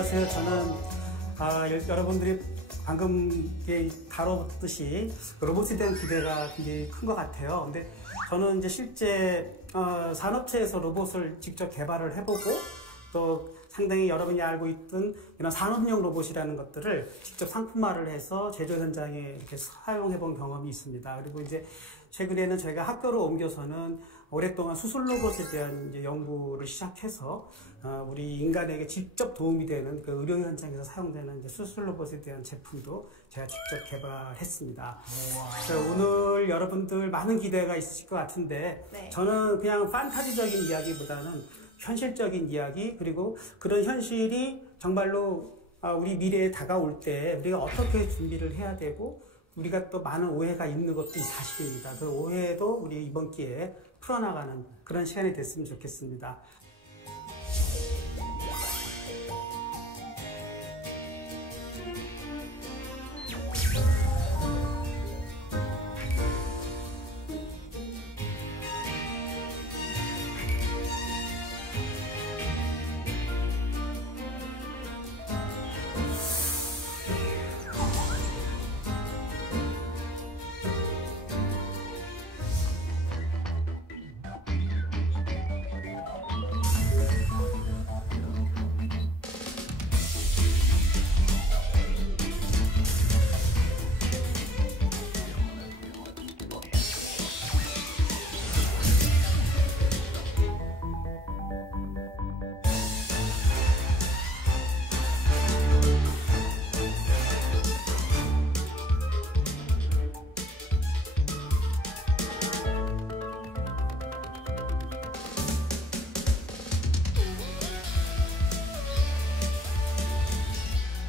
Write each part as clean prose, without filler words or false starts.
안녕하세요. 저는 여러분들이 방금 다뤘듯이 로봇에 대한 기대가 굉장히 큰 것 같아요. 근데 저는 이제 실제 산업체에서 로봇을 직접 개발을 해보고 또 상당히 여러분이 알고 있던 이런 산업용 로봇이라는 것들을 직접 상품화를 해서 제조 현장에 이렇게 사용해 본 경험이 있습니다. 그리고 이제 최근에는 저희가 학교로 옮겨서는 오랫동안 수술 로봇에 대한 이제 연구를 시작해서 우리 인간에게 직접 도움이 되는 그 의료 현장에서 사용되는 이제 수술 로봇에 대한 제품도 제가 직접 개발했습니다. 그래서 오늘 여러분들 많은 기대가 있으실 것 같은데 네. 저는 그냥 판타지적인 이야기보다는 현실적인 이야기, 그리고 그런 현실이 정말로 우리 미래에 다가올 때 우리가 어떻게 준비를 해야 되고, 우리가 또 많은 오해가 있는 것도 사실입니다. 그 오해도 우리 이번 기회에 풀어나가는 그런 시간이 됐으면 좋겠습니다.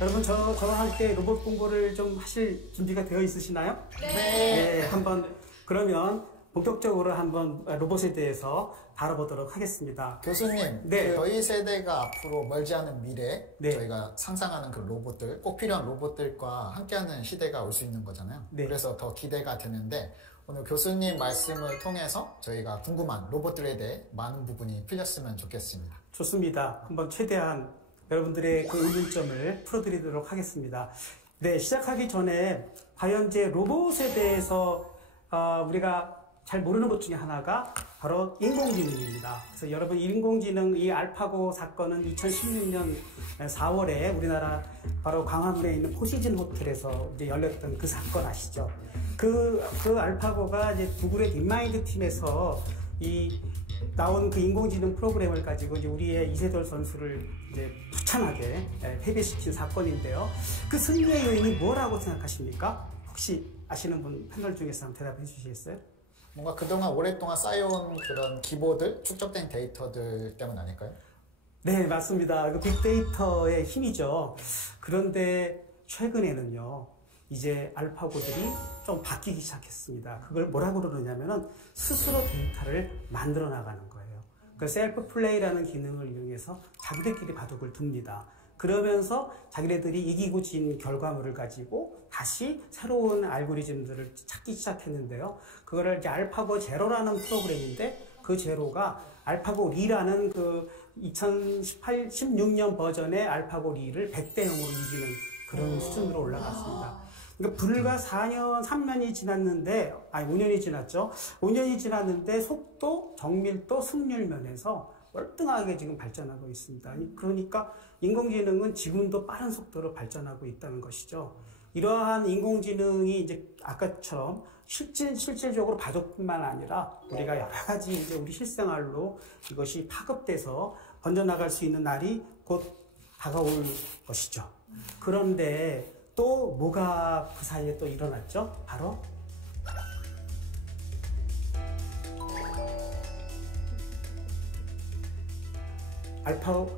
여러분, 저와 함께 로봇 공부를 좀 하실 준비가 되어 있으시나요? 네. 한번 그러면 본격적으로 한번 로봇에 대해서 다뤄보도록 하겠습니다. 교수님, 네. 저희 세대가 앞으로 멀지 않은 미래에 네. 저희가 상상하는 그 로봇들, 꼭 필요한 로봇들과 함께하는 시대가 올 수 있는 거잖아요. 네. 그래서 더 기대가 되는데 오늘 교수님 말씀을 통해서 저희가 궁금한 로봇들에 대해 많은 부분이 풀렸으면 좋겠습니다. 좋습니다. 한번 최대한 여러분들의 그 의문점을 풀어드리도록 하겠습니다. 네, 시작하기 전에 과연 이제 로봇에 대해서 우리가 잘 모르는 것 중에 하나가 바로 인공지능입니다. 그래서 여러분, 인공지능 이 알파고 사건은 2016년 4월에 우리나라 바로 광화문에 있는 포시즌 호텔에서 이제 열렸던 그 사건 아시죠? 그 알파고가 이제 구글의 딥마인드 팀에서 나온 그 인공지능 프로그램을 가지고 이제 우리의 이세돌 선수를 이제 처참하게 패배시킨 사건인데요. 그 승리의 요인이 뭐라고 생각하십니까? 혹시 아시는 분 패널 중에서 한번 대답해 주시겠어요? 뭔가 그동안 오랫동안 쌓여온 그런 기보들, 축적된 데이터들 때문 아닐까요? 네, 맞습니다. 그 빅데이터의 힘이죠. 그런데 최근에는요, 이제 알파고들이 좀 바뀌기 시작했습니다. 그걸 뭐라고 그러느냐면은 스스로 데이터를 만들어 나가는 거예요. 그 셀프 플레이라는 기능을 이용해서 자기들끼리 바둑을 둡니다. 그러면서 자기네들이 이기고 진 결과물을 가지고 다시 새로운 알고리즘들을 찾기 시작했는데요. 그거를 이제 알파고 제로라는 프로그램인데, 그 제로가 알파고 리라는 그 16년 버전의 알파고 리를 100대 0으로 이기는 그런 수준으로 올라갔습니다. 그러니까 불과 3년이 지났는데, 5년이 지났죠. 5년이 지났는데 속도, 정밀도, 승률 면에서 월등하게 지금 발전하고 있습니다. 그러니까 인공지능은 지금도 빠른 속도로 발전하고 있다는 것이죠. 이러한 인공지능이 이제 아까처럼 실질적으로 바둑뿐만 아니라 우리가 여러 가지 이제 우리 실생활로 이것이 파급돼서 번져나갈 수 있는 날이 곧 다가올 것이죠. 그런데 또 뭐가 그 사이에 또 일어났죠? 바로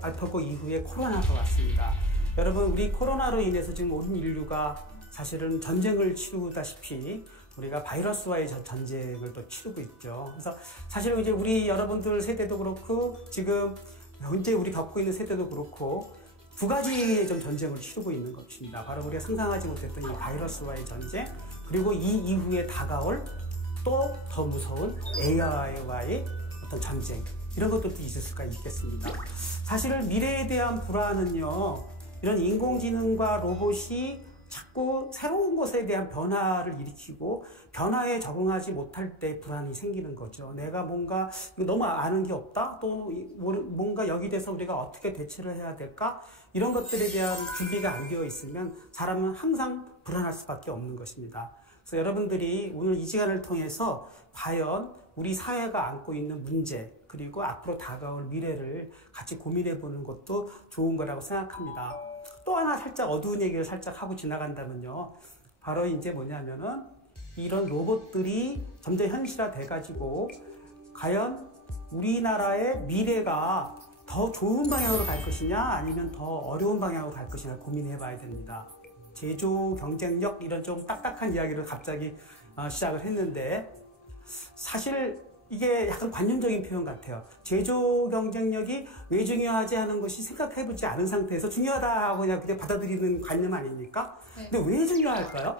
알파고 이후에 코로나가 왔습니다. 여러분, 우리 코로나로 인해서 지금 온 인류가 사실은 전쟁을 치르다시피 우리가 바이러스와의 전쟁을 또 치르고 있죠. 그래서 사실 이제 우리 여러분들 세대도 그렇고 지금 현재 우리 겪고 있는 세대도 그렇고 두 가지의 좀 전쟁을 치르고 있는 것입니다. 바로 우리가 상상하지 못했던 이 바이러스와의 전쟁, 그리고 이 이후에 다가올 또 더 무서운 AI와의 어떤 전쟁, 이런 것들도 있을 수가 있겠습니다. 사실은 미래에 대한 불안은요, 이런 인공지능과 로봇이 자꾸 새로운 것에 대한 변화를 일으키고 변화에 적응하지 못할 때 불안이 생기는 거죠. 내가 뭔가 너무 아는 게 없다? 또 뭔가 여기 대해서 우리가 어떻게 대처를 해야 될까? 이런 것들에 대한 준비가 안 되어 있으면 사람은 항상 불안할 수밖에 없는 것입니다. 그래서 여러분들이 오늘 이 시간을 통해서 과연 우리 사회가 안고 있는 문제 그리고 앞으로 다가올 미래를 같이 고민해 보는 것도 좋은 거라고 생각합니다. 또 하나 살짝 어두운 얘기를 살짝 하고 지나간다면요. 바로 이제 뭐냐면은 이런 로봇들이 점점 현실화돼 가지고 과연 우리나라의 미래가 더 좋은 방향으로 갈 것이냐 아니면 더 어려운 방향으로 갈 것이냐 고민해 봐야 됩니다. 제조 경쟁력 이런 좀 딱딱한 이야기를 갑자기 시작을 했는데 사실 이게 약간 관념적인 표현 같아요. 제조 경쟁력이 왜 중요하지 하는 것이 생각해보지 않은 상태에서 중요하다고 그냥 받아들이는 관념 아닙니까? 네. 근데 왜 중요할까요?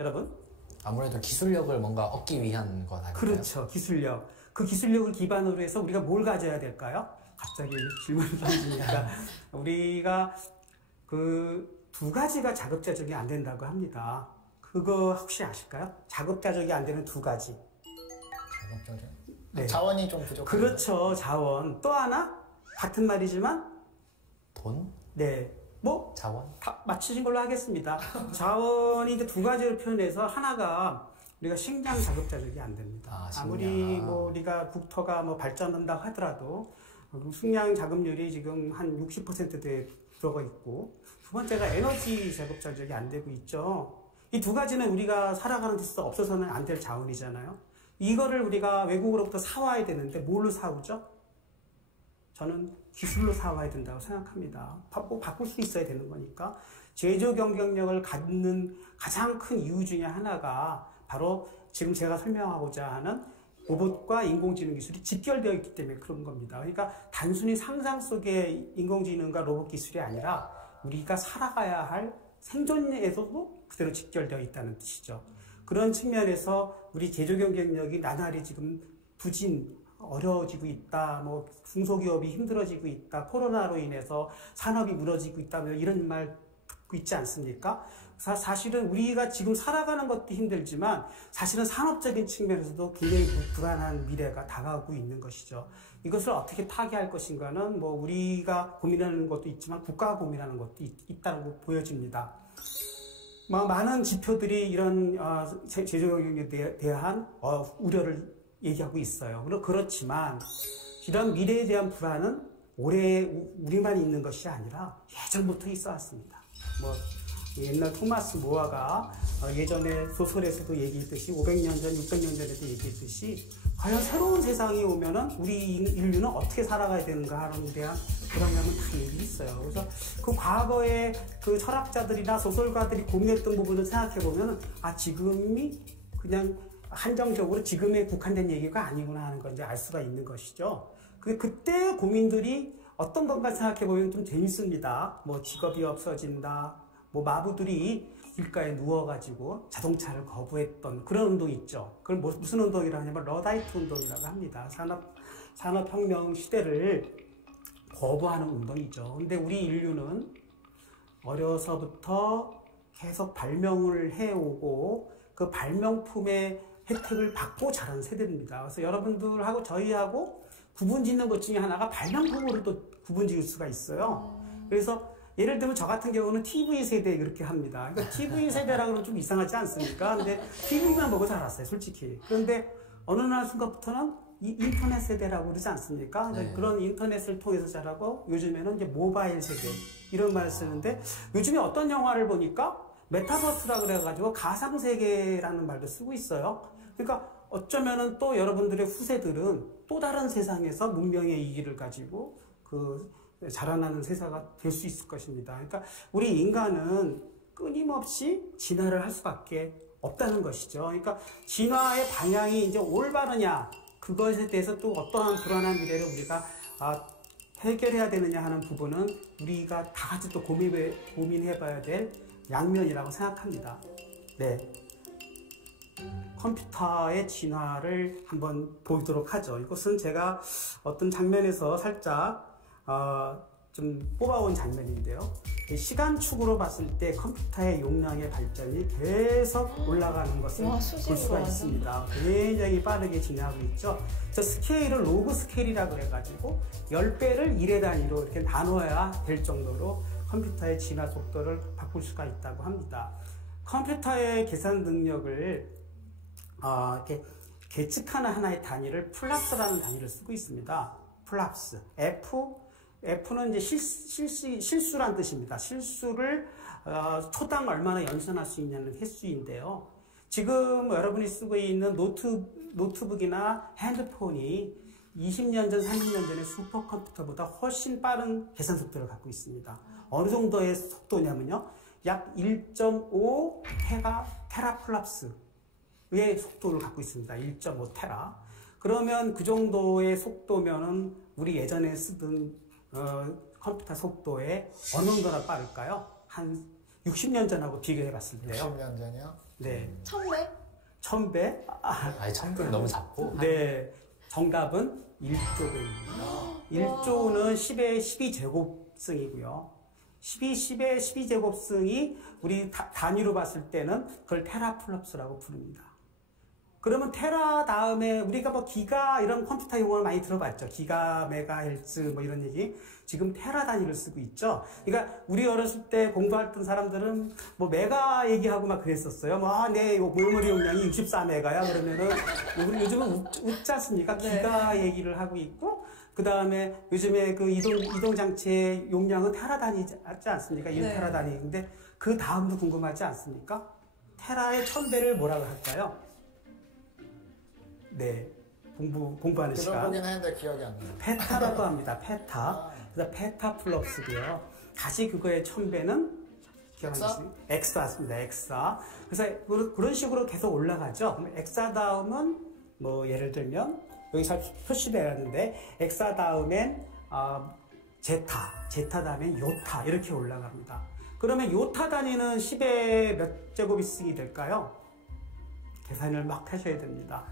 여러분? 아무래도 기술력을 뭔가 얻기 위한 것 아닐까요? 그렇죠. 기술력. 그 기술력을 기반으로 해서 우리가 뭘 가져야 될까요? 갑자기 질문을 던지니까 우리가 그 두 가지가 자급자족이 안 된다고 합니다. 그거 혹시 아실까요? 자급자족이 안 되는 두 가지. 자급자족? 네. 자원이 좀 부족해요. 그렇죠. 자원. 또 하나 같은 말이지만 돈? 네. 뭐 자원? 다 맞추신 걸로 하겠습니다. 자원이 이제 두 가지로 표현해서 하나가 우리가 식량 자급자족이 안 됩니다. 아, 식량. 아무리 뭐 우리가 국토가 뭐 발전한다고 하더라도 식량 자급률이 지금 한 60%대 들어가 있고 두 번째가 에너지 자급자족이 안 되고 있죠. 이 두 가지는 우리가 살아가는 데 있어서 없어서는 안 될 자원이잖아요. 이거를 우리가 외국으로부터 사와야 되는데 뭘로 사오죠? 저는 기술로 사와야 된다고 생각합니다. 바꿀 수 있어야 되는 거니까. 제조 경쟁력을 갖는 가장 큰 이유 중에 하나가 바로 지금 제가 설명하고자 하는 로봇과 인공지능 기술이 직결되어 있기 때문에 그런 겁니다. 그러니까 단순히 상상 속의 인공지능과 로봇 기술이 아니라 우리가 살아가야 할 생존에서도 그대로 직결되어 있다는 뜻이죠. 그런 측면에서 우리 제조 경쟁력이 나날이 지금 어려워지고 있다. 뭐 중소기업이 힘들어지고 있다. 코로나로 인해서 산업이 무너지고 있다. 이런 말 듣고 있지 않습니까? 사실은 우리가 지금 살아가는 것도 힘들지만 사실은 산업적인 측면에서도 굉장히 불안한 미래가 다가오고 있는 것이죠. 이것을 어떻게 타개할 것인가는 뭐 우리가 고민하는 것도 있지만 국가가 고민하는 것도 있다고 보여집니다. 많은 지표들이 이런 제조 경쟁력에 대한 우려를 얘기하고 있어요. 그렇지만 이런 미래에 대한 불안은 올해 우리만 있는 것이 아니라 예전부터 있어 왔습니다. 뭐 옛날 토마스 모어가 예전에 소설에서도 얘기했듯이 500년 전, 600년 전에도 얘기했듯이 과연 새로운 세상이 오면은 우리 인류는 어떻게 살아가야 되는가 하는 데 대한 불안감은 다 얘기했어요. 그래서 그 과거에 그 철학자들이나 소설가들이 고민했던 부분을 생각해보면 지금이 그냥 한정적으로 지금에 국한된 얘기가 아니구나 하는 걸 이제 알 수가 있는 것이죠. 그때 고민들이 어떤 건가 생각해보면 좀 재밌습니다. 뭐 직업이 없어진다. 뭐 마부들이 길가에 누워가지고 자동차를 거부했던 그런 운동이 있죠. 그걸 무슨 운동이라고 하냐면 러다이트 운동이라고 합니다. 산업혁명 시대를 거부하는 운동이죠. 근데 우리 인류는 어려서부터 계속 발명을 해오고 그 발명품의 혜택을 받고 자란 세대입니다. 그래서 여러분들하고 저희하고 구분 짓는 것 중에 하나가 발명품으로 또 구분 지을 수가 있어요. 그래서 예를 들면 저 같은 경우는 TV 세대 그렇게 합니다. 그러니까 TV 세대라고 하면 좀 이상하지 않습니까? 근데 TV만 보고 자랐어요, 솔직히. 그런데 어느 날 순간부터는 인터넷 세대라고 그러지 않습니까? 네. 그런 인터넷을 통해서 자라고 요즘에는 이제 모바일 세대 이런 말을 쓰는데 요즘에 어떤 영화를 보니까 메타버스라 그래가지고 가상세계라는 말도 쓰고 있어요. 그러니까 어쩌면은 또 여러분들의 후세들은 또 다른 세상에서 문명의 이기를 가지고 자라나는 세상가 될 수 있을 것입니다. 그러니까 우리 인간은 끊임없이 진화를 할 수밖에 없다는 것이죠. 그러니까 진화의 방향이 이제 올바르냐, 그것에 대해서 또 어떠한 불안한 미래를 우리가 해결해야 되느냐 하는 부분은 우리가 다 같이 또 고민해봐야 될 양면이라고 생각합니다. 네. 컴퓨터의 진화를 한번 보도록 하죠. 이것은 제가 어떤 장면에서 살짝 좀 뽑아온 장면인데요. 시간축으로 봤을 때 컴퓨터의 용량의 발전이 계속 올라가는 것을 와, 볼 수직으로 수가 완전. 있습니다. 굉장히 빠르게 진행하고 있죠. 그래서 스케일을 로그 스케일이라고 해가지고 10배를 1의 단위로 이렇게 나눠야 될 정도로 컴퓨터의 진화 속도를 바꿀 수가 있다고 합니다. 컴퓨터의 계산 능력을 이렇게 계측하는 하나의 단위를 플랍스라는 단위를 쓰고 있습니다. 플랍스. F는 이제 실수란 뜻입니다. 실수를 초당 얼마나 연산할 수 있냐는 횟수인데요. 지금 여러분이 쓰고 있는 노트북이나 핸드폰이 20년 전, 30년 전에 슈퍼컴퓨터보다 훨씬 빠른 계산 속도를 갖고 있습니다. 어느 정도의 속도냐면요. 약 1.5 테라플랍스의 속도를 갖고 있습니다. 1.5 테라. 그러면 그 정도의 속도면은 우리 예전에 쓰던 컴퓨터 속도에 어느 정도나 빠를까요? 한 60년 전하고 비교해 봤을 때요. 60년 전이요? 네. 1000배? 1000배? 아니 천불 너무 작고. 네. 정답은 1조입니다. 1조는 10의 12제곱승이고요. 10의 12제곱승이 우리 단위로 봤을 때는 그걸 테라플랍스라고 부릅니다. 그러면 테라 다음에 우리가 뭐 기가 이런 컴퓨터 용어를 많이 들어봤죠. 기가, 메가헬츠 뭐 이런 얘기. 지금 테라 단위를 쓰고 있죠. 그러니까 우리 어렸을 때 공부했던 사람들은 뭐 메가 얘기하고 막 그랬었어요. 뭐 내 메모리 용량이 64메가야 그러면은 요즘은 웃지 않습니까? 기가 얘기를 하고 있고 그 다음에 요즘에 그 이동 장치의 용량은 테라 단위지 않습니까? 1테라 단위인데 그 다음도 궁금하지 않습니까? 테라의 1000배를 뭐라고 할까요? 네, 공부하는 시간. 들어보긴 했는데 기억이 안 나요. 페타라고 합니다. 페타. 그래서 페타플럭스고요. 다시 그거의 1000배는 기억나시나요? 엑사입니다. 엑사. 그래서 그런 식으로 계속 올라가죠. 그럼 엑사 다음은 뭐 예를 들면 여기 잘 표시되어 있는데 엑사 다음엔 제타 다음엔 요타 이렇게 올라갑니다. 그러면 요타 단위는 10의 몇 제곱이승이 될까요? 계산을 막 하셔야 됩니다.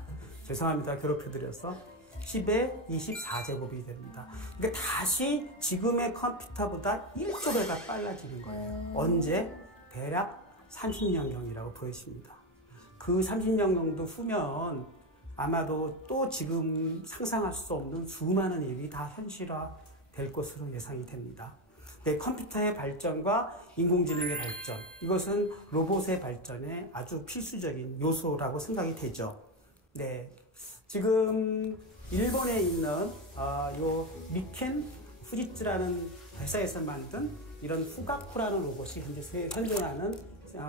죄송합니다. 괴롭혀드려서 10의 24제곱이 됩니다. 그러니까 다시 지금의 컴퓨터보다 1조배가 빨라지는 거예요. 언제? 대략 30년경이라고 보여집니다. 그 30년경도 후면 아마도 또 지금 상상할 수 없는 수많은 일이 다 현실화 될 것으로 예상이 됩니다. 네, 컴퓨터의 발전과 인공지능의 발전, 이것은 로봇의 발전에 아주 필수적인 요소라고 생각이 되죠. 네, 지금 일본에 있는 요 미켄 후지츠라는 회사에서 만든 이런 후가쿠라는 로봇이 현재 현존하는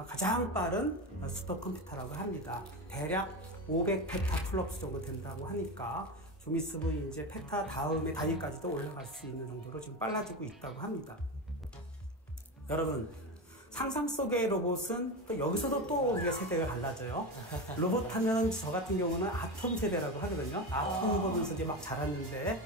가장 빠른 슈퍼컴퓨터라고 합니다. 대략 500페타플롭스 정도 된다고 하니까 좀 있으면 이제 페타 다음에 단위까지도 올라갈 수 있는 정도로 지금 빨라지고 있다고 합니다. 여러분, 상상 속의 로봇은 또 여기서도 또 우리가 세대가 달라져요. 로봇 하면 저 같은 경우는 아톰 세대라고 하거든요. 아톰 보면서 이제 막 자랐는데